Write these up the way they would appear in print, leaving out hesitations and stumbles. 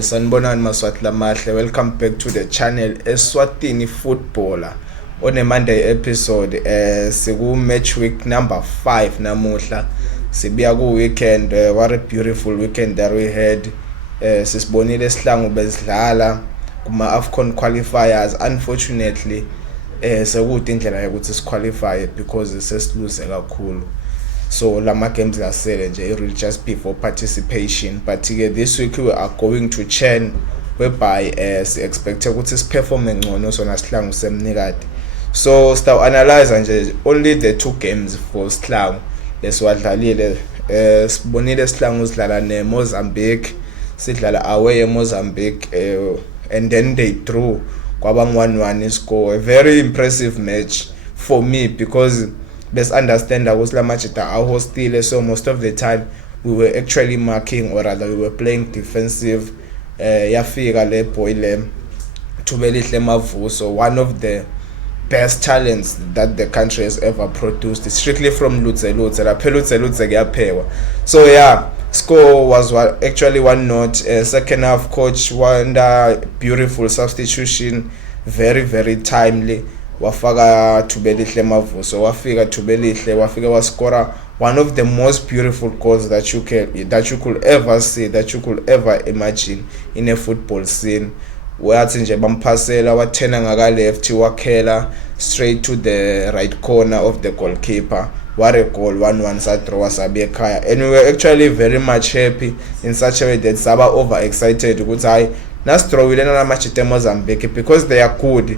Sanibonani maswati lamahle, welcome back to the channel Eswatini Footballer. On a Monday episode siku Matchweek number 5 namuhla. Sibiya ku weekend, what a beautiful weekend that we had. Sisibonile isihlangu bezidlala kuma AFCON qualifiers. Unfortunately sekude indlela yokuthi siqualify because sesiluse kakhulu. So lama games asele nje, it will just be for participation. But this week we are going to Chen, whereby expect ukuthi siperforme ngcono sona sihlangu semnikade. So start analyze nje only the 2 games for sihlangu leswadlalile. Sibonile sihlangu sidlala ne Mozambique, sidlala away Mozambique, and then they drew kwaba 1-1 score. A very impressive match for me because let's understand that was la match are hostile, so most of the time we were actually marking, or rather we were playing defensive. Yafika le boy le Tubelihle Mavuso, one of the best talents that the country has ever produced, strictly from Lutze. So yeah, score was actually 1-0. Second half, coach Wanda, beautiful substitution, very timely. Wafaka Tubelihle Mavuso, wafika Tubelihle, wafika wascora one of the most beautiful goals that you could ever see, that you could ever imagine in a football scene. Wathi nje bampassela wathena ngaka left, wakhela straight to the right corner of the goalkeeper. What a goal, 1-1 sadraw sabe ekhaya. And we were actually very much happy in such a way that saba overexcited ukuthi hayi nasdrawile na match at Mozambique because they are good.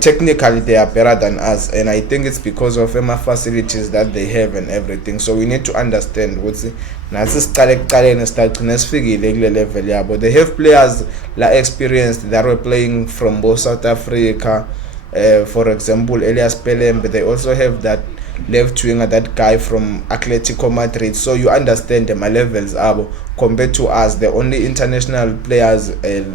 Technically they are better than us, and I think it's because of the facilities that they have and everything. So we need to understand ukuthi nasi siqale kuqaleni sitagcina sifikile kule level yabo. They have players la experienced that were playing from both South Africa, for example Elias Pelembe. They also have that left winger, that guy from Atletico Madrid. So you understand the levels abo compared to us. The only international players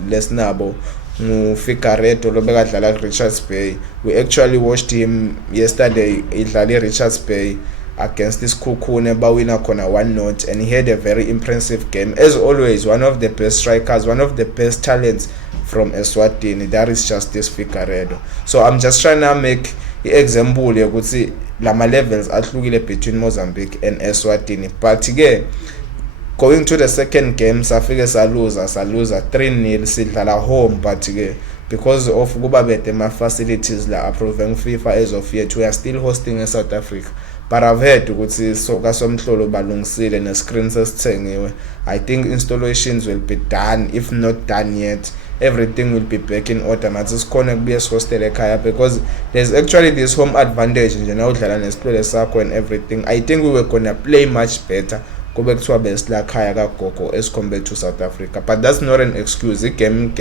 less nabo Fikareto lobeka dlala Richards Bay. We actually watched him yesterday idlala Richards Bay against this Kukune bawina khona 1-0, and he had a very impressive game. As always, one of the best strikers, one of the best talents from Eswatini, that is just this Fikareto. So I'm just trying to make the example yokuthi lama levels ahlukile between Mozambique and Eswatini. But again, going to the second game, safike saluza 3-0 sidlala home. But because of kuba bete ma facilities la approving FIFA as of yet, we are still hosting in South Africa. But I've heard ukuthi soka somhlolo balungisile ne screens esithengiwe. I think installations will be done, if not done yet. Everything will be back in order. Nathi sikhona kubuye sihostele ekhaya because there's actually this home advantage nje na udlala nesicelo sakho and everything. I think we were gonna play much better kube kuthiwa besila khaya kagogo as compared to South Africa. But that's not an excuse. Game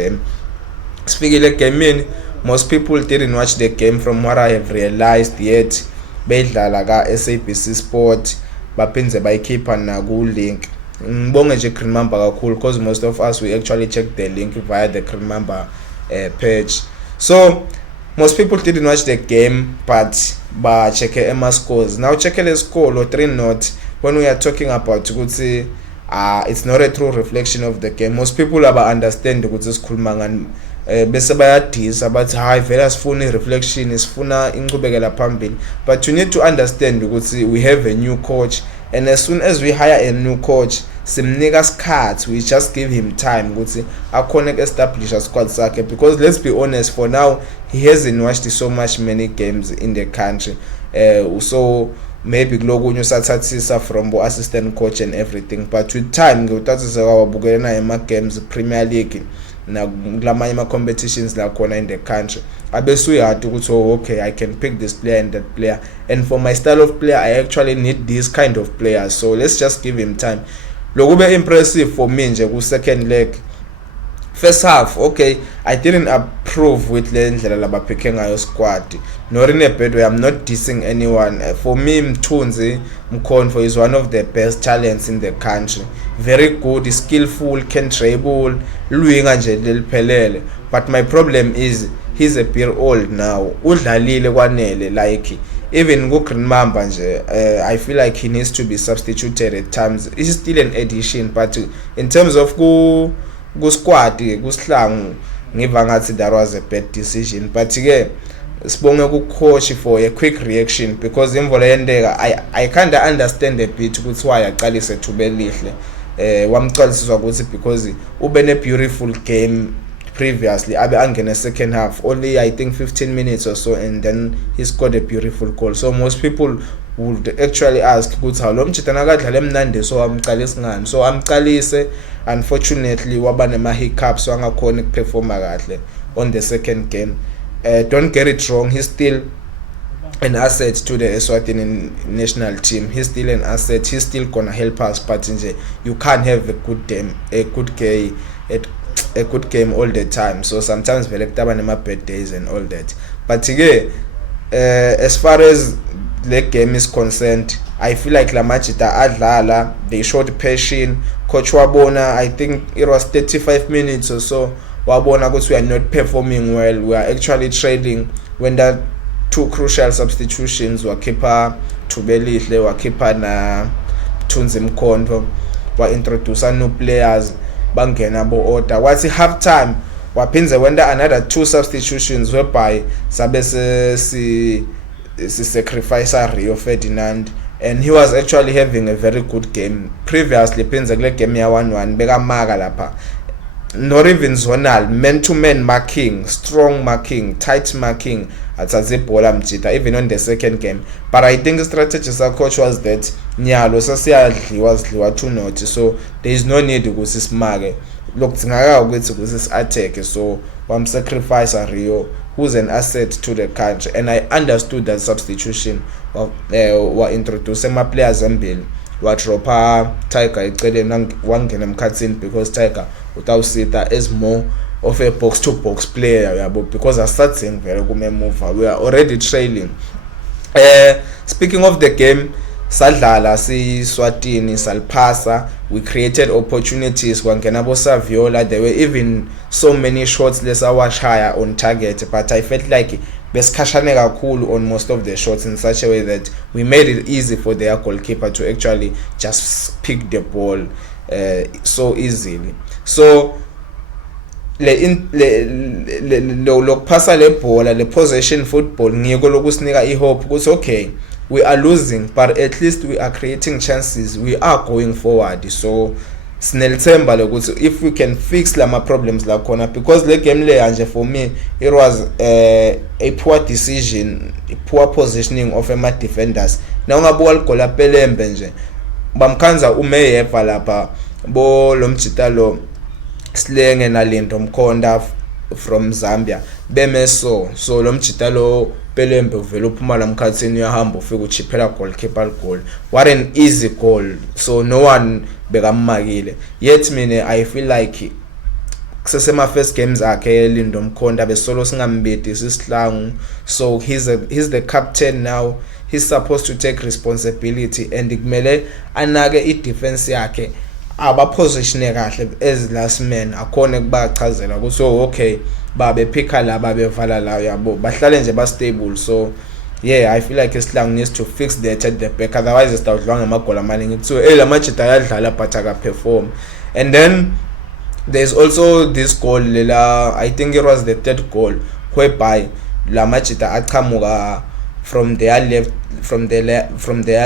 sifikile gamini, most people didn't watch the game from what I have realized yet. Bedlala ka SABC Sport baphinze bayikhipha na ku link. Ngibonge nje Green Mamba kakhulu because most of us we actually checked the link via the Green Mamba page. So most people didn't watch the game, but check Emma scores. Now check the score 3-0. When we are talking about ukuthi it's not a true reflection of the game. Most people aba understand ukuthi sikhuluma ngani bese bayadisa bathi hayi vela sifuna reflection, isifuna inqubekela phambili. But you need to understand ukuthi we have a new coach, and as soon as we hire a new coach simnika isikhathi, we just give him time ukuthi akhona establish a squad sakhe, because let's be honest, for now he hasn't watched so many games in the country. So maybe kulokunye usathathisa from bo assistant coach and everything, but with time nguthathisa kwabukela na ema games Premier League na kulamanye ama competitions la khona in the country. Abesuyati ukuthi okay, I can pick this player and that player, and for my style of player I actually need these kind of players, so let's just give him time. Lokube impressive for me nje ku second leg. First half, okay, I didn't improve with le ndlela labaphethe ngayo squad. Not in a bad way, I'm not dissing anyone. For me, Mthunzi Mkhonfo is one of the best talents in the country. Very good, skillful, can dribble, luinga nje leliphelele. But my problem is he's a bit old now. Udlalile kwanele, like even Mamba nje, I feel like he needs to be substituted at times. He's still an addition, but in terms of go squad, go slang, ngiva ngathi that was a bad decision. But again, sibonge ku coach for a quick reaction, because imvola yendeka I kind of understand a bit ukuthi why aqalise thube lihle. Wamqaliswa ukuthi because ube ne beautiful game previously, abe angene second half only I think 15 minutes or so, and then he scored a beautiful goal. So most people would actually ask ukuthi how lo mjitana kadlala emnandi, so amqalisa ngani. So amqalise, unfortunately waba nema hiccups, so angakhona ukuperforma kahle on the second game. Don't get it wrong, he's still an asset to the Eswatini national team. He's still an asset, he's still gonna help us, but you can't have a good game all the time. So sometimes we like bad days and all that. But again, as far as the game is concerned, I feel like La Machita adlala, they showed passion. Coach Wabona, I think it was 35 minutes or so, Wabona, because we are not performing well, we are actually trading when that two crucial substitutions were keeper Tubelihle, were keeper na Mthunzi Mkhonfo, were introduce new players, bangena bo order. What's half time? Wapinze when there another two substitutions whereby Sabese si sacrifice Rio Ferdinand, and he was actually having a very good game. Previously, Pinze game ya 1-1, bega maga lapha. Not even zonal, man-to-man marking, strong marking, tight marking at Bola Mchita, even on the second game. But I think the strategy of our coach was that Nyalo Sasiali was too naughty, so there is no need to go this mage. Look, this attack, so I'm sacrifice Rio, who's an asset to the country, and I understood that substitution of were introducing my players and bill. Watropa Tiger wangena mkhatsini, because Tiger without Sita is more of a box-to-box player, because I start saying very good move. We are already trailing. Speaking of the game, Sadlala, Eswatini, Salpasa, we created opportunities. Wangenabo Saviola, there were even so many shots less was higher on target, but I felt like Beskashanega cool on most of the shots in such a way that we made it easy for their goalkeeper to actually just pick the ball so easily. So lo pasa le bola, le possession football, ngiyeko lokusinika ihope ukuthi okay, we are losing, but at least we are creating chances, we are going forward. So sinelithemba lokuthi if we can fix lama problems la khona, because le game le anje for me it was a poor decision, a poor positioning of my defenders. Na ungabuka ligola Pelembe nje bamkhanza umeyeva lapha bo lo mjita lo Slenge na Lindo Mkhonda from Zambia bemeso, so lo mjita lo Pelembe uvela uphuma la mkhathini uyahamba ufika uchiphela goalkeeper goal. What an easy goal, so no one bekamakile. Yet mina I feel like kusesema first games akhe Lindo Mkhonda besolo singambedi sisihlangu, so he's the captain now. He's supposed to take responsibility, and kumele anake i-defense yakhe abapositione kahle as last man, akhona kubachazela ukuthi okay babe phika la babe vala la yabo bahlale nje ba stable. So yeah, I feel like Islang needs to fix that at the back, otherwise it's awudlwa ngamagoal amaningi. So la Machita yadlala but aka perform. And then there's also this goal lela, I think it was the third goal, whereby la Machita aqhamuka from their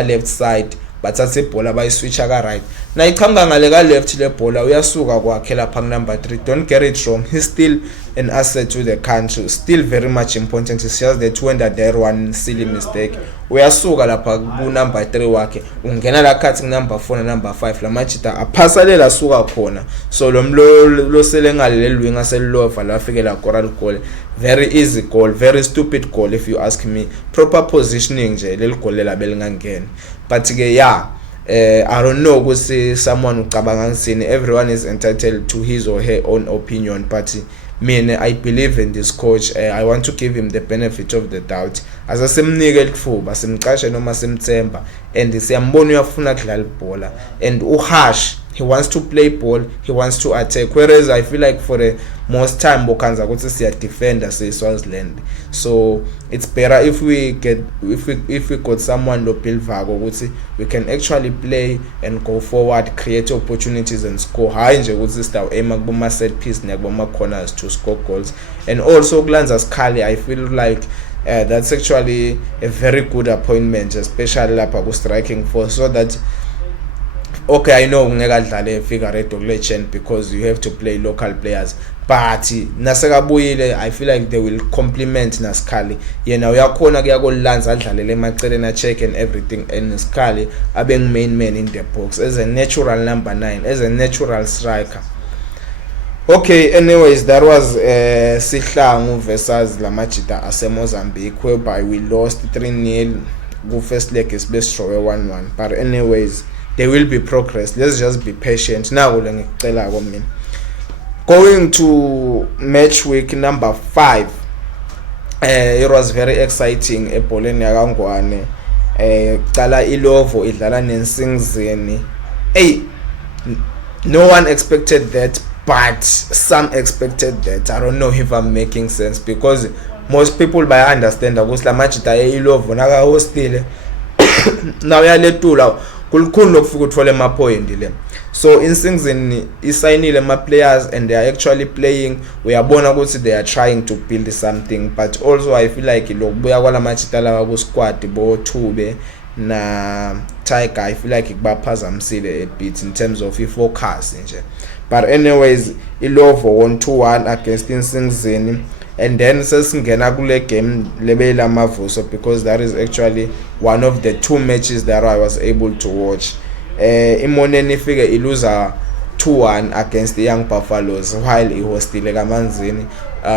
left side, but atse bola bayiswitcha ka right. Na iqhamuka ngale ka left le bola uyasuka kwakhe lapha number 3. Don't get it wrong, he's still an asset to the country, still very much important. It's just that when there one silly mistake, uyasuka lapha ku number 3 wakhe ungena la khathi number 4 na number 5, la Machita aphasalela suka khona. So lo sele ngale lelwinga selilova lafikela coral goal. Very easy goal, very stupid goal if you ask me. Proper positioning nje leli goal lela belingangena. But yeah, I don't know ukuthi someone ucabanga ngini. Everyone is entitled to his or her own opinion, but mina I believe in this coach. I want to give him the benefit of the doubt ase simnike lithuba simcashe noma simthemba and siyambona uyafuna ukudlala ibhola and uHash he wants to play ball, he wants to attack, whereas I feel like for the most time bokanza ukuthi siya defender Swaziland. So it's better if we got someone lo Bilvako ukuthi we can actually play and go forward, create opportunities and score. Hayi nje ukuthi sister aim kuboma set piece nakuboma corners to score goals. And also Glanza Skali, I feel like that's actually a very good appointment, especially lapha ku striking force, so that okay, I know ngeke adlale Figueiredo legend because you have to play local players, but nasekabuyile I feel like they will complement naSkhali. Yena uyakhona kuyakolanza adlalele emaceleni na check and everything, and Skali abe main man in the box as a natural number 9, as a natural striker. Okay, anyways, that was Sihlangu versus Lamajita ase Mozambique, whereby we lost 3-0. Go first leg is best draw 1-1. But anyways, there will be progress. Let's just be patient. Now going to match week number 5. It was very exciting. Ebholeni yakangwane. Cala ilovo idlala neNsingizini. Hey, no one expected that, but some expected that. I don't know if I'm making sense, because most people by understand ukuthi Lamajita ilovo naka hostile. Now yaletula kulukhulu lokufika uthola ama point le. So iNsingizini isignile ama players and they are actually playing. Uyabona ukuthi they are trying to build something, but also I feel like lokubuya kwaLamajita lawa ku squad bo Thube na Tiger, I feel like kubaphazamisile a bit in terms of focus nje. But anyways, iLovo won 2-1 against iNsingizini. And then sesingena kule game lebela mavuso, because that is actually one of the 2 matches that I was able to watch. Imoneni ifike iluza 2-1 against the Young Buffaloes while it was still kaManzini.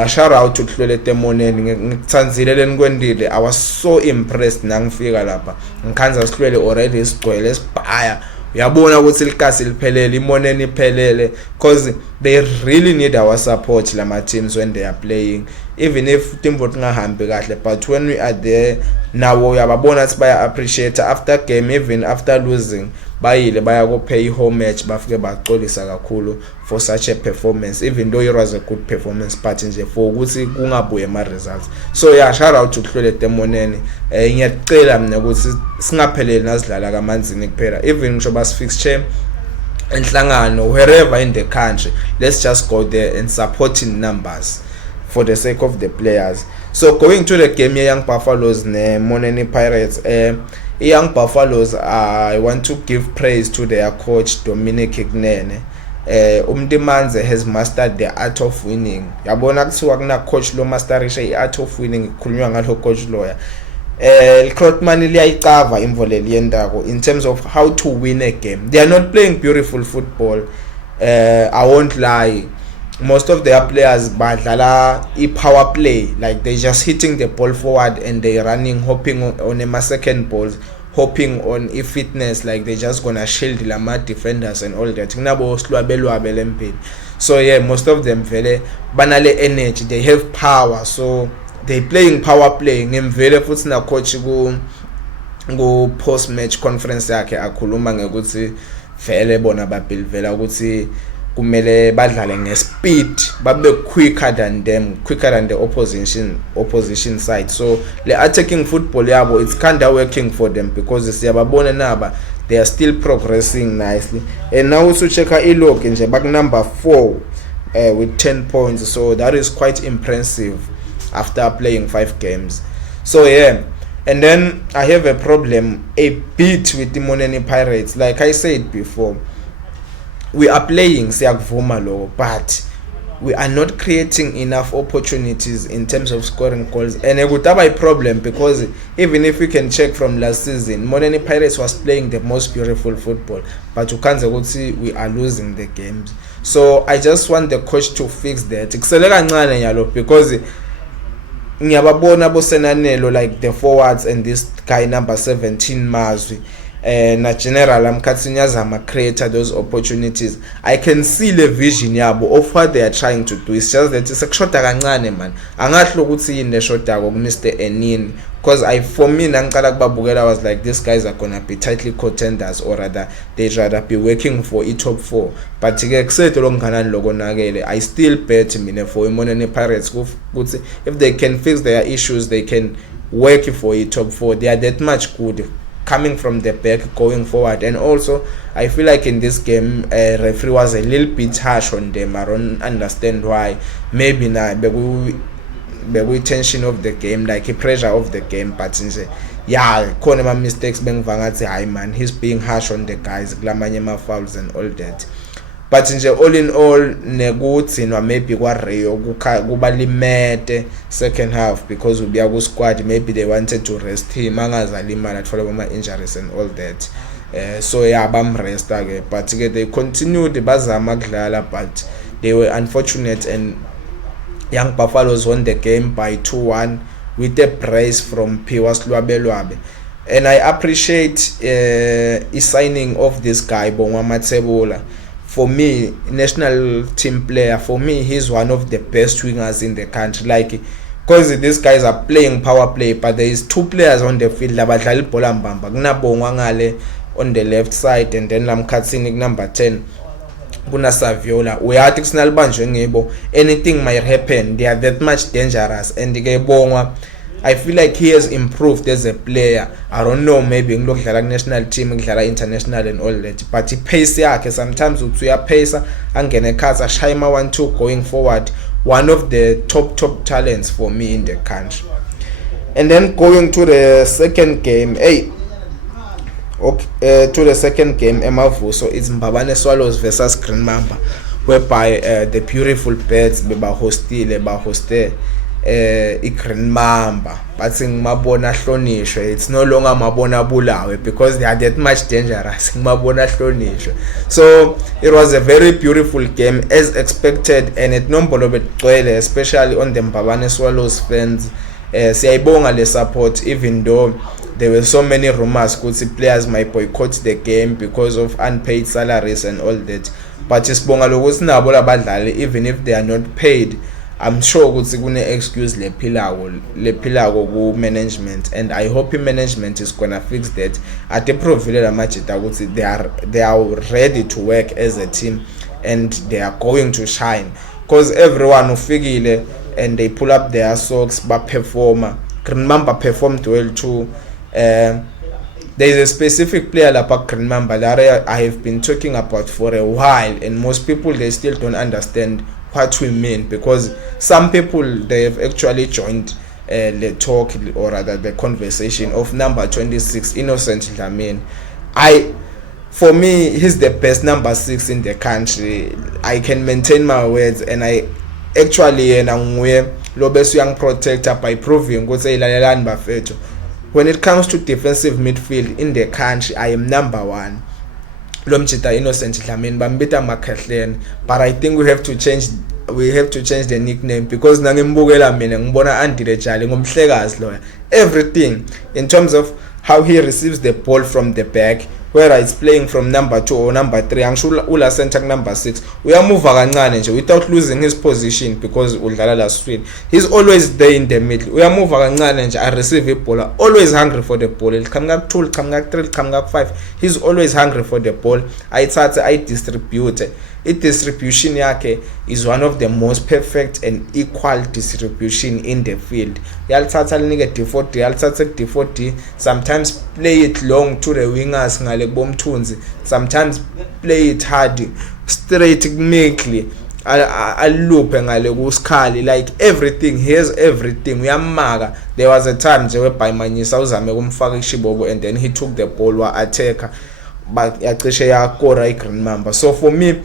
Shout out to Hlolete Moneni, ngitsanzile lenikwendile. I was so impressed nangifika lapha. Ngikhanza sihlwele already sigcwele sibhaya. Uyabona ukuthi likasi liphelele, imoneni iphelele, because they really need our support lama teams when they are playing, even if team vote ngahambi kahle, but when we are there nawo uyababona ukuthi baya appreciate after game, even after losing bayile baya go pay home match, bafike baxolisa kakhulu for such a performance, even though it was a good performance, but nje for ukuthi kungabuye ama results. So yeah, shout out to Hlolete Moneni. Ngiyacela mina ukuthi singapheleli nazidlala kaManzini kuphela, even ngisho bas fixture enhlangano wherever in the country, let's just go there and support in numbers for the sake of the players. So going to the game, Young Buffaloes ne Moneni Pirates. Young Buffaloes, I want to give praise to their coach Dominic Ignene. Umdimanze has mastered the art of winning. Yabona kuthiwa kuna coach lo masterisha i-art of winning, ikhulunywa ngalo coach lawyer. Krotman liyayicava imvoleli yendako in terms of how to win a game. They are not playing beautiful football. I won't lie. Most of their players badlala power play, like they just hitting the ball forward and they running, hopping on a second balls, hoping on fitness, like they just gonna shield lama defenders and all that. So yeah, most of them vele banale energy, they have power, so they playing power play. Ngimvele futhi na coach go post match conference yakhe akhuluma ngekuthi vele bona babuildvela ukuthi kumele badlale ngespeed, babe quicker than the opposition side. So the attacking football yabo, it's kind of working for them, because siyababona naba they are still progressing nicely. And now also check ilog nje back number 4 with 10 points, so that is quite impressive after playing 5 games. So yeah, and then I have a problem a bit with the Moneni Pirates. Like I said before, we are playing siyakuvuma lo, but we are not creating enough opportunities in terms of scoring goals, and it would have a problem, because even if we can check from last season, Moneni Pirates was playing the most beautiful football, but you can't say we are losing the games. So I just want the coach to fix that, because ngiyababona bosenanelo like the forwards and this guy number 17 Mazwi na general amkhathini yazama create those opportunities. I can see the vision yabo of what they are trying to do. It's just that sekushoda kancane man, angasho ukuthi yini leshoda ko Mr Enini, because for me nangicala kubabukela I was like, these guys are gonna be tightly contenders, or rather they'd rather be working for top 4. But ke kusethe lokungana lokonakele, I still bet mina for imonene Pirates ukuthi if they can fix their issues, they can work for top 4. They are that much good coming from the back going forward. And also I feel like in this game referee was a little bit harsh on them. I don't understand why. Maybe na beku tension of the game, like a pressure of the game, but nje yeah khona ama mistakes bengiva ngathi hayi man, he's being harsh on the guys kulamanye ama fouls and all that. But nje all in all nekuthinwa maybe kwa Rio kuba limete second half because ubuya ku squad, maybe they wanted to rest him angazalimala athola ama injuries and all that. So yeah bamresta ke, but ke they continued bazama kudlala, but they were unfortunate, and Young Buffaloes won the game by 2-1 with a brace from Piwa Slwabe. And I appreciate the signing of this guy Bongwa Matsebola. For me, national team player, for me he's one of the best wingers in the country, like because these guys are playing power play, but there is 2 players on the field labadlala ibhola mbamba, kunabongwa ngale on the left side, and then lamkhathini number 10 kuna Saviola. Uyathi kusinalibanjwe ngebo, anything might happen, they are that much dangerous. And ke bongwa, I feel like he has improved as a player. I don't know, maybe ngilokudlala national team, ngidlala international and all that, but pace yakhe sometimes uthi uyapace angene ekhaza shayima 1-2 going forward. One of the top talents for me in the country. And then going to the second game, to the second game emavuso, it's Mbabane Swallows versus Green Mamba, whereby the beautiful birds bahoste Green Mamba, but ngimabona hlonishwe. It's no longer mabona bulawe because they are that much dangerous. Ngimabona hlonishwe. So it was a very beautiful game as expected, and it nombolo begcwele, especially on the Mbabane Swallows fans. Siyayibonga le support, even though there were so many rumors ukuthi players might boycott the game because of unpaid salaries and all that, but sibonga lokuthi nabo labadlali, even if they are not paid, I'm sure ukuthi kune excuse lephilako ku management, and I hope management is gonna fix that. Ate provile lamajita ukuthi they are ready to work as a team, and they are going to shine, because everyone ufikile and they pull up their socks but performer. Green Mamba performed well too. There is a specific player like Green Mamba that I have been talking about for a while, and most people they still don't understand what we mean, because some people they have actually joined the talk, or rather the conversation of number 26 Innocent Dlamini. For me, he's the best number 6 in the country. I can maintain my words, and I actually Lobes young protector by proving when it comes to defensive midfield in the country, I am number 1. Lomchita Innocent Dlamini bambita Makatlen, but I think we have to change the nickname, because nangimbukela mina ngibona andirejali ngomhlekazi loya. Everything in terms of how he receives the ball from the back, whether it's playing from number 2 or number 3, angisho ula center number 6 uyamuva kancane nje without losing his position, because udlala la street, he's always there in the middle. Uyamuva kancane nje, I receive a ball, always hungry for the ball. Liqhamuka ku2, liqhamuka ku3, liqhamuka ku5, he's always hungry for the ball. Ayithathe ayidistribute. Distribution yakhe is one of the most perfect and equal distribution in the field. Yalithatha linike D4D, yalithatha D4D, sometimes play it long to the wingers ngale bomthunzi, sometimes play it hard straight quickly alupe ngale kusikhali, like everything, he has everything. Uyamaka. There was a time nje whereby Manyisa uzame kumfaka ishibobo, and then he took the ball wa attacker, but yacishe yakora iGreen Mamba. So for me,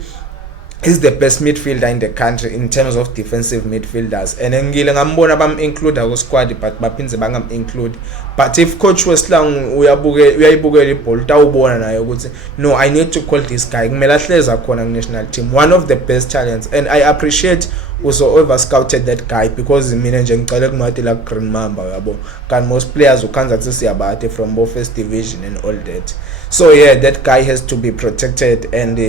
he's the best midfielder in the country in terms of defensive midfielders, and ngile ngambona bam include ku squad, but baphinze bangam include. But if coach Weslang uyayibukela ibhola utawubona nayo ukuthi no, I need to call this guy, kumele ahleza khona ku national team, one of the best talents. And I appreciate also over scouted that guy because mina nje ngicela kumathi la Green Mamba yabo kan most players who can't siyabate from both first division and all that. So yeah, that guy has to be protected, and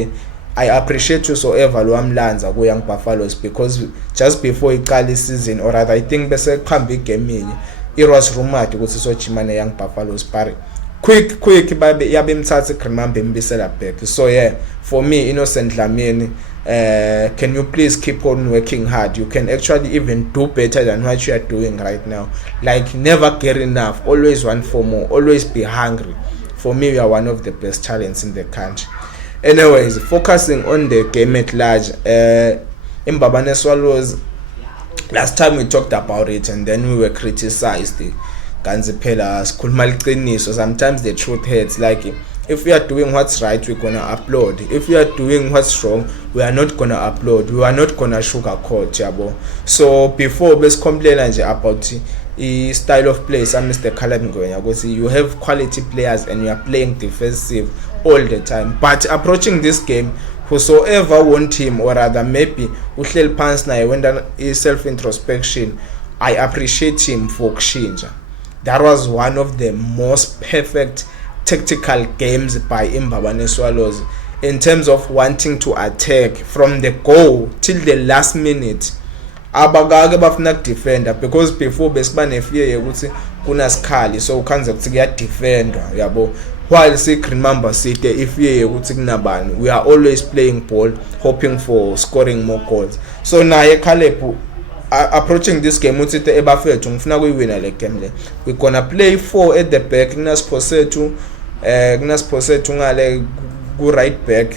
I appreciate whosoever lo amlanza ku Young Buffaloes, because just before iqala season, or rather I think bese khamba igame inye, it was rumored ukuthi sochimane Young Buffaloes but quick babe yabe mthathe Green Mamba imbisela back. So yeah, for me, Innocent Dlamini, can you please keep on working hard? You can actually even do better than what you are doing right now. Like, never get enough, always want for more, always be hungry. For me, you are one of the best talents in the country. Anyways, focusing on the game at large, Mbabane Swallows, last time we talked about it and then we were criticized. So sometimes the truth hurts. Like, if we are doing what's right, we're gonna upload. If we are doing what's wrong, we are not gonna upload. We are not gonna sugarcoat, yabo. So before let's complain about the style of play, Mr. Caleb Ngoya, because you have quality players and you are playing defensive all the time. But approaching this game, whosoever want him, or rather maybe uhlel pants na when that is self-introspection, I appreciate him for kushintsha. That was one of the most perfect tactical games by Mbabane Swallows in terms of wanting to attack from the goal till the last minute. Abagage bafuna defender, because before besibane fear ukuthi kunasikali, so ukhanze ukuthi kuya defendwa yabo, while see Green Mamba City if fear ukuthi kunabani, we are always playing ball hoping for scoring more goals. So naye Caleb approaching this game uthi ebafethu ngifuna kuyiwina le game le, we gonna play 4 at the back, kunasiphosethu ngale ku right back,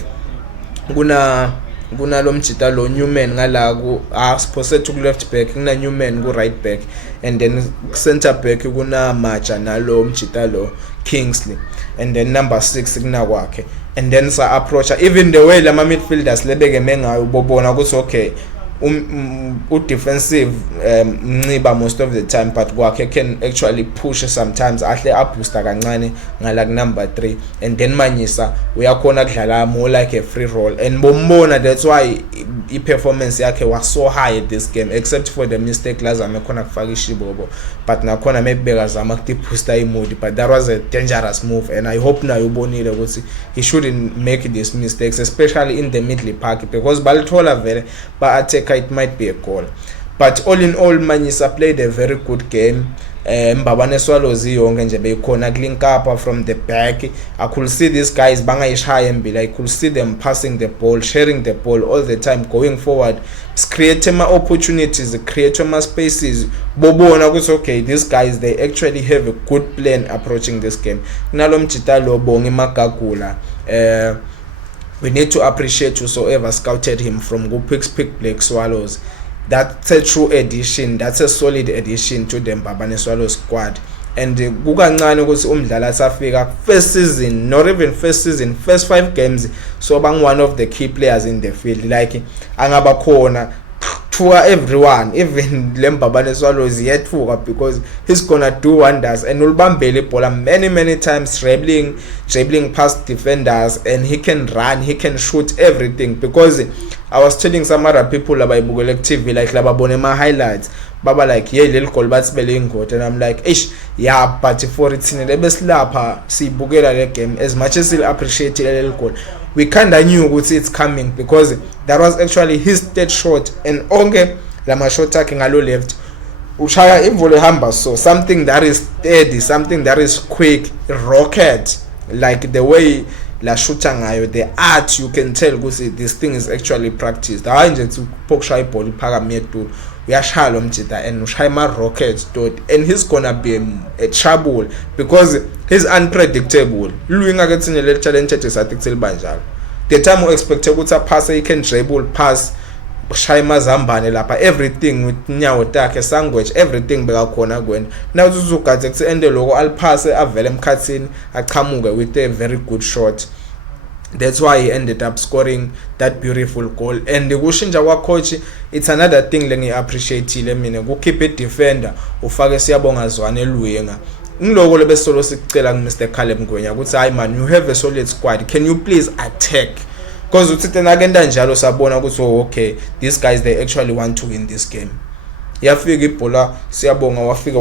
kuna lo mjita lo Newman ngala ku siphosethu ku left back, kuna Newman ku right back, and then center back kuna Macha nalo mjita lo Kingsley, and then number 6 kuna kwakhe, and then sa approach even the way lama midfielders lebeke mengayo bobona ukuthi okay defensive Mniba most of the time, but kwakhe can actually push sometimes, ahle abooster kancane ngala number 3, and then Manyisa uyakhona kudlala more like a free roll, and bombona that's why I performance yakhe was so high at this game, except for the mistake lazama khona kufaka ishibobo, but nakhona maybe bekazama ukuthi booster imodi, but that was a dangerous move, and I hope na ubonile ukuthi he shouldn't make these mistakes, especially in the middle park, because balithola vele ba attack it might be a goal. But all in all, Manyisa played a very good game. Mbabane Swallows yonke nje bekhona link up from the back. I could see these guys bangayishaya mbili. I could see them passing the ball, sharing the ball all the time, going forward, creating more opportunities, creating more spaces. Bobona ukuthi okay, these guys they actually have a good plan approaching this game. Nalo mjita lo bongi magagula. We need to appreciate whosoever scouted him from Pick Black Swallows. That's a true addition. That's a solid addition to the Mbabane Swallows squad. And kukancane ukuthi umdlali asafika first season, not even first season, first 5 games, so bang one of the key players in the field. Like angaba khona to everyone, even Mbabane Swallows yetfuka, because he's gonna do wonders and ulbambele ball many times, dribbling past defenders, and he can run, he can shoot everything. Because I was telling some other people about Bugolek TV, like lababone my highlights, baba like yeah little goal but spelling good, and I'm like ish yeah, but for it's in the best lapper see Bugela the game, as much as he'll appreciate a little goal, we kinda knew it's coming, because that was actually his third shot, and onge lama shot taking ngalo left ushaya imvole hamba, so something that is steady, something that is quick, rocket, like the way la shooter ngayo, the art, you can tell ukuthi this thing is actually practiced. Hayi nje ukuphokshaya ibhola iphakame etulo, uyashaya lo mjita and ushaya ma rockets dot, and he's gonna be a trouble because he's unpredictable. Luyi ngakethine le challenge ethe sathi kuthelibanjalo, the time we expect ukuthi pass, he can dribble pass, ushaya mazambane lapha, everything with nyawo takhe, sandwich, everything bekakhona kwena. Now uzugathe kuthi ende lokho aliphase avele emkhathini aqhamuke with a very good shot. That's why he ended up scoring that beautiful goal. And kushintsha kwa coach, it's another thing lengi appreciate mina, ku keep it defender ufake Siyabonga Zwane Luyenga. Ngiloko lebesolo sicela Mr. Caleb Ngwenya ukuthi hayi man, you have a solid squad, can you please attack? because uthi tena kenda njalo sabona ukuthi okay, these guys they actually want to win this game. Yafika ibhola siyabonga wafika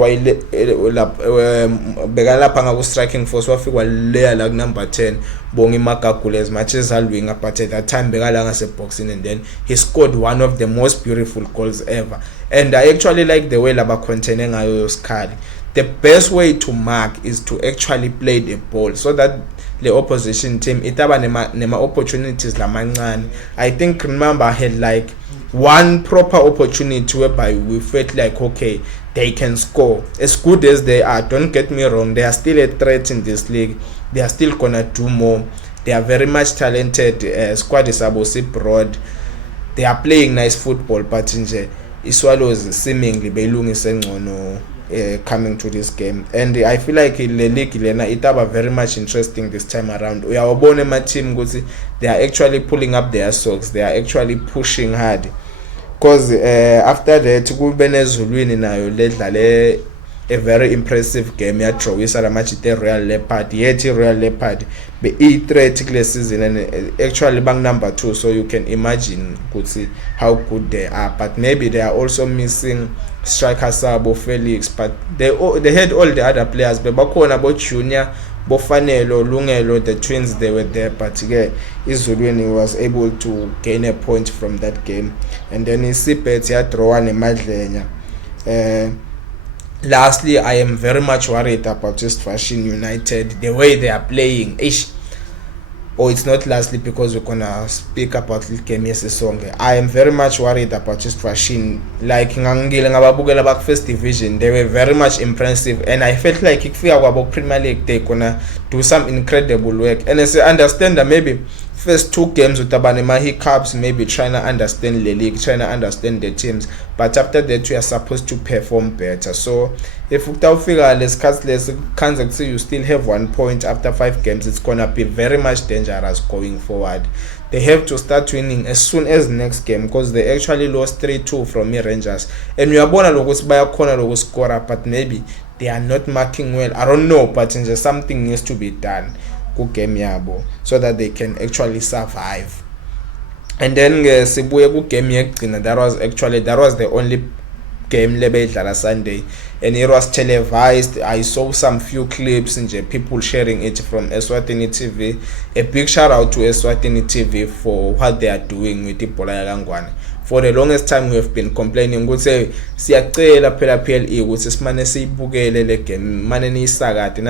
beka lapha ngaku striking force wafika waleya la ku number 10 bonga iMagagule as much as alwinga, but at that time beka la ngase boxing, and then he scored one of the most beautiful goals ever. And I actually like the way laba contain ngayo Skali. The best way to mark is to actually play the ball so that the opposition team itaba nema opportunities lamancane. I think Mamba had like one proper opportunity whereby we felt like okay, they can score. As good as they are, don't get me wrong, they are still a threat in this league. They are still gonna do more. They are very much talented. Squad is abosi broad. They are playing nice football, but nje Iswallows seemingly belungise ngcono coming to this game. And I feel like the league lena itaba very much interesting this time around. Uyawabona my team ukuthi they are actually pulling up their socks. They are actually pushing hard. Because after that kube neZulwini nayo ledlale a very impressive game ya drawisa la match the Royal Leopard. Yet Royal Leopard be threat kule season and actually bank number 2, so you can imagine ukuthi how good they are. But maybe they are also missing striker Sabo Felix, but they had all the other players. But bakhona bo Junior, Bofanelo, Lungelo, the twins, they were there. But again, Izulwini was able to gain a point from that game. And then Isipet ya draw ne Madlenya. Lastly, I am very much worried about just Fashion United, the way they are playing. It's not lastly because we're gonna speak about the game song. I am very much worried about just Fashion. Like ngababukela back first division, they were very much impressive, and I felt like if we are about Premier League, they're gonna do some incredible work. And as I understand that maybe first 2 games with Tabanema hiccups, maybe trying to understand the league, trying to understand the teams, but after that we are supposed to perform better. So if you figure let's say you still have 1 point after 5 games, it's gonna be very much dangerous going forward. They have to start winning as soon as next game, because they actually lost 3-2 from Rangers, and we are born logos by a corner logo scorer, but maybe they are not marking well. I don't know, but something needs to be done game yabo so that they can actually survive. And then sibuye ku game yekugcina, that was the only game lebedlala Sunday, and it was televised. I saw some few clips and people sharing it from Eswatini TV. A big shout out to Eswatini TV for what they are doing with ibhola yakangwane. For the longest time we have been complaining ukuthi siyacela phela PLE ukuthi simane siyibukele le game, mane niyisakade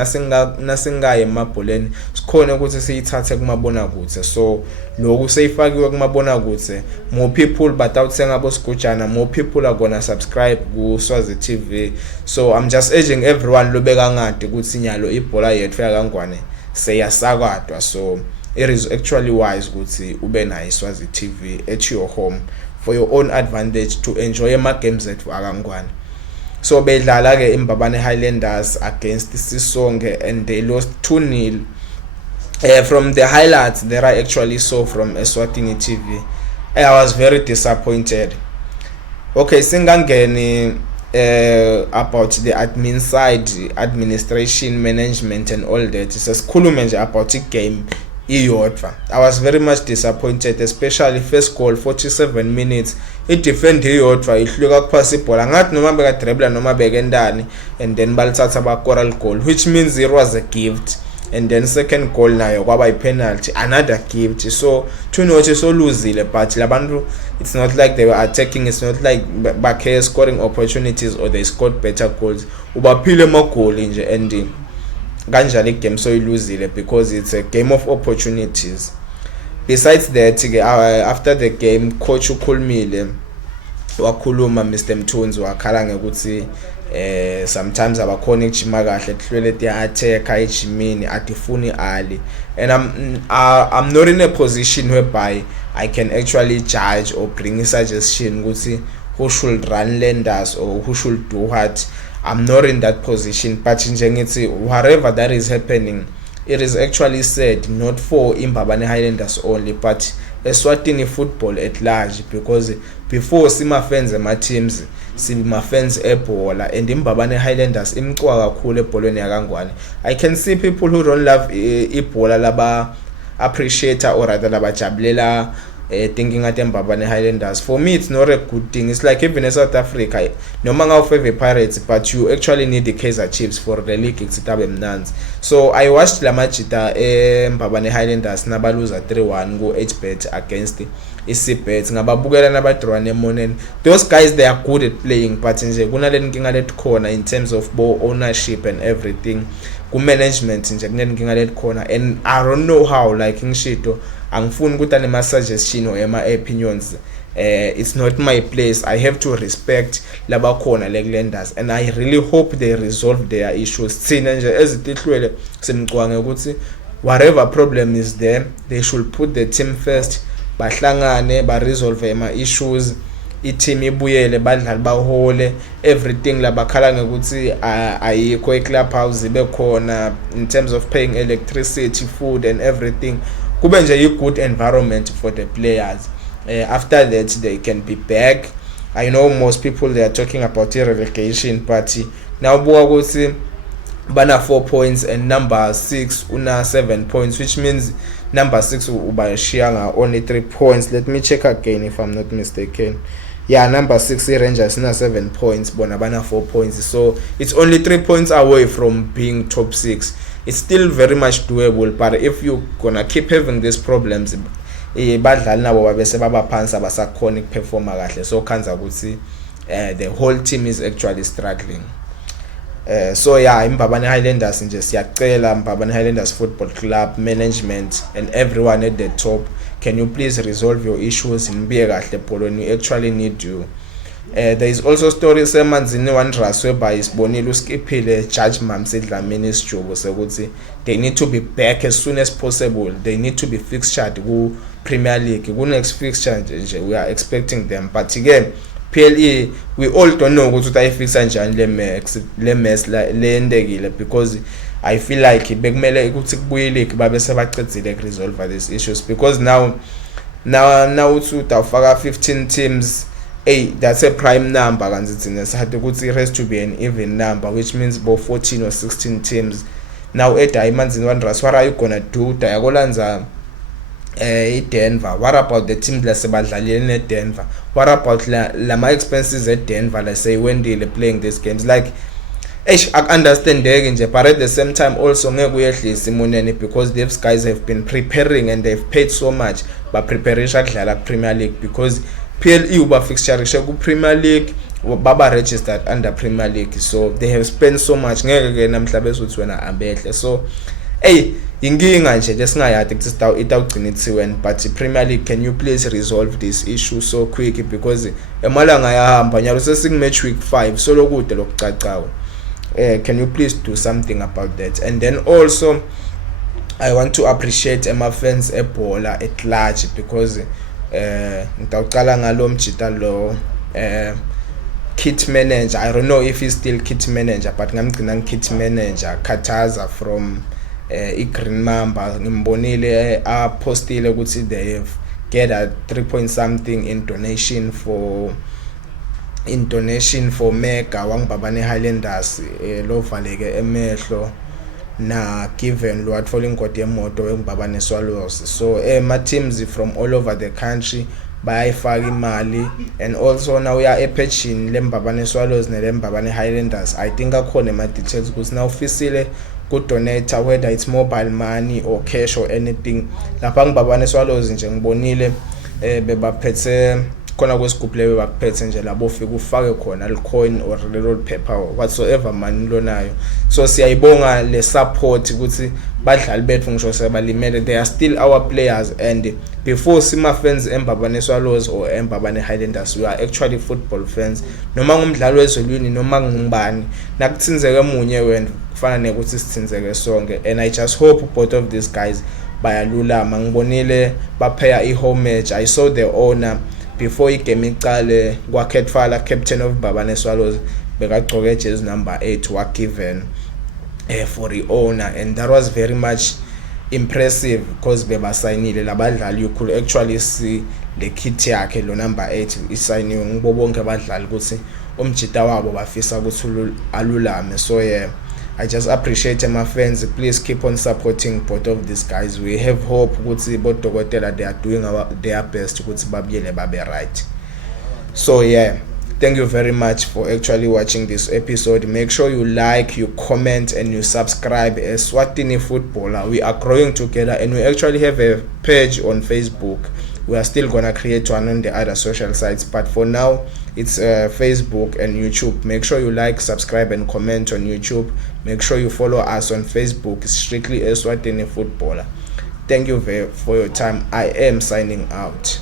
nasingaye emabholeni sikhona ukuthi siyithathe kumabona kude. So lokhu seyifakiwe kumabona kude, more people batawuthenga bosigujana, more people are gonna subscribe ku Swazi TV. So I'm just urging everyone lobeka ngade ukuthi nyalo ibhola yethu yakangwane seyasakadwa. So it is actually wise ukuthi ube nayo Swazi TV at your home for your own advantage to enjoy my games at akangwane. So bedlala ke imbabane Highlanders against Sisonge, and they lost 2-0. From the highlights that I actually saw from Eswatini TV, I was very disappointed. Okay, singangeni about the admin side, administration, management and all that. Sikhulume nje about the game iyodwa. I was very much disappointed, especially first goal 47 minutes. It defend iyodwa ihluka kuphasa ibhola ngathi noma beka dribble noma beka ndani, and then balithatha ba coral goal, which means it was a gift. And then second goal nayo kwaba i-penalty, another gift. So tunothi so losile, but labantu it's not like they were attacking, it's not like bakhe scoring opportunities or they scored better goals. Ubaphile amagoli nje, and kanjalo game so iluzile because it's a game of opportunities. Besides that, after the game coach ukhulumile wakhuluma Mr Mthunzi wakhala ngekuthi sometimes abakhona ejima kahle kuhlwele ti attack ejimini atifuni ali, and I'm not in a position whereby I can actually judge or bring a suggestion ukuthi who should run Highlanders or who should do what. I'm not in that position, but njengithi whatever that is happening, it is actually said not for Imbabane Highlanders only, but Eswatini football at large, because before sima fans ema teams sima fans ebhola, and Imbabane Highlanders imqwa kakhulu ebholweni yakangwane. I can see people who don't love ibhola laba appreciate or rather labajabulela thinking at Mbabane Highlanders. For me, it's not a good thing. It's like even in South Africa, no matter favor Pirates, but you actually need the Kaizer Chiefs for the league. So I watched La Machita Mbabane Highlanders nabaluza 3-1 go 8-bet against Isibet. Ngababukela nabadraw nemoneni. Those guys, they are good at playing, but nje kunale let corner in terms of ball ownership and everything. Management nje kunenkinga let corner, and I don't know how, like ngishito angifuni ukuthi anema suggestion or ema opinions. It's not my place. I have to respect laba khona leGlanders, and I really hope they resolve their issues. Sina nje ezitihlwele simcwange ukuthi whatever problem is there, they should put the team first, bahlangane ba resolve ema issues, i-team ibuyele badlali bahole everything labakhala ngekuthi ayikho e-clubhouse ibe khona in terms of paying electricity, food and everything. Kube nje i-good environment for the players. After that they can be back. I know most people they are talking about relegation, but now buka ukuthi bana 4 points and number 6 una 7 points, which means number 6 ubayashiyanga only 3 points. Let me check again if I'm not mistaken. Yeah, number 6 Rangers na 7 points, bona bana 4 points, so it's only 3 points away from being top 6. It's still very much doable, but if you gonna keep having these problems, badlali nabo babese baba phansi abasakhona ukuperforma kahle, so khanza ukuthi the whole team is actually struggling. So yeah, Mbabane Highlanders nje siyacela Mbabane Highlanders Football Club management and everyone at the top, can you please resolve your issues in Mbiye kahle Poloni? We actually need you. There is also stories emanzini Wanderers whereby isibonile uskiphile Judge Mamsidlamini isijubo sekuthi they need to be back as soon as possible. They need to be fixtured ku Premier League. Ku next fixture nje we are expecting them, but again PLE we all don't know ukuthi uyifixa njani le mess le endekile, because I feel like bekumele ukuthi kubuye league babe sebaqedile ku resolve these issues, because now uthi utafaka 15 teams. Hey, that's a prime number, and it has to be an even number, which means about 14 or 16 teams. Now at Diamonds in Wanderers, what are you gonna do? Diagolanza Denver. What about the teams like Sebadlali at Denver? What about my expenses at Denver? Let's say when they're playing these games, like I understand but at the same time also because these guys have been preparing and they've paid so much but preparation like Premier League, because PLE uba fixture ku Premier League baba registered under Premier League, so they have spent so much ngeke namhla besuthi wena ambehle. So inkinga nje lesingayathi ukuthi itawugcinithiwe, but Premier League, can you please resolve this issue so quick, because emalanga ayahamba nyalo sesingu Matchweek 5 solo kude lokucacawo. Can you please do something about that? And then also I want to appreciate my fans ebhola at large, because ngitawuqala ngalo mjita lo kit manager, I don't know if he's still kit manager, but ngamgcina kit manager Kataza from Green Mamba. Ngimbonile postile ukuthi they have gathered 3 point something in donation for Mega Mbabane Highlanders lo valeke emehlo na given lo atfola inkodi yemoto eMbabane Swallows. So my teams from all over the country bayayifaka imali, and also now we are epatching le Mbabane Swallows ne le Mbabane Highlanders. I think akhona ama details ukuthi na ufisile ku donate, whether it's mobile money or cash or anything. Lapha Mbabane Swallows nje ngibonile bebaphethe khona kwesigubhlebe bakuphethe nje labo ufike ufake khona coin or roll paper or whatsoever mani lonayo. So siyayibonga le support ukuthi badlali bethu ngisho sebalimele, they are still our players, and before sima fans eMbabane Swallows or eMbabane Highlanders, we are actually football fans. Noma ngumdlalo wezolwini noma ngubani nakuthinzeke emunye wena kufana nekuthi sithinzeke sonke, and I just hope both of these guys bayalulama. Ngibonile baphaya ihomage. I saw the owner before igame iqale kwaKhetfala, captain of Mbabane Swallows, bekagcoke jersey number 8 wa given for the owner, and that was very much impressive because bebasayinile labadlali. You could actually see the kit yakhe lo number 8 isayiniwe ngibo bonke abadlali ukuthi umjita wabo bafisa ukuthi alulame. So yeah, I just appreciate my fans. Please keep on supporting both of these guys. We have hope ukuthi both Dokotela they are doing their best ukuthi babuyele babe right. So yeah, thank you very much for actually watching this episode. Make sure you like, you comment, and you subscribe. Eswatini Footballer, we are growing together, and we actually have a page on Facebook. We are still gonna create one on the other social sites, but for now it's Facebook and YouTube. Make sure you like, subscribe, and comment on YouTube. Make sure you follow us on Facebook, strictly Eswatini Footballer. Thank you for your time. I am signing out.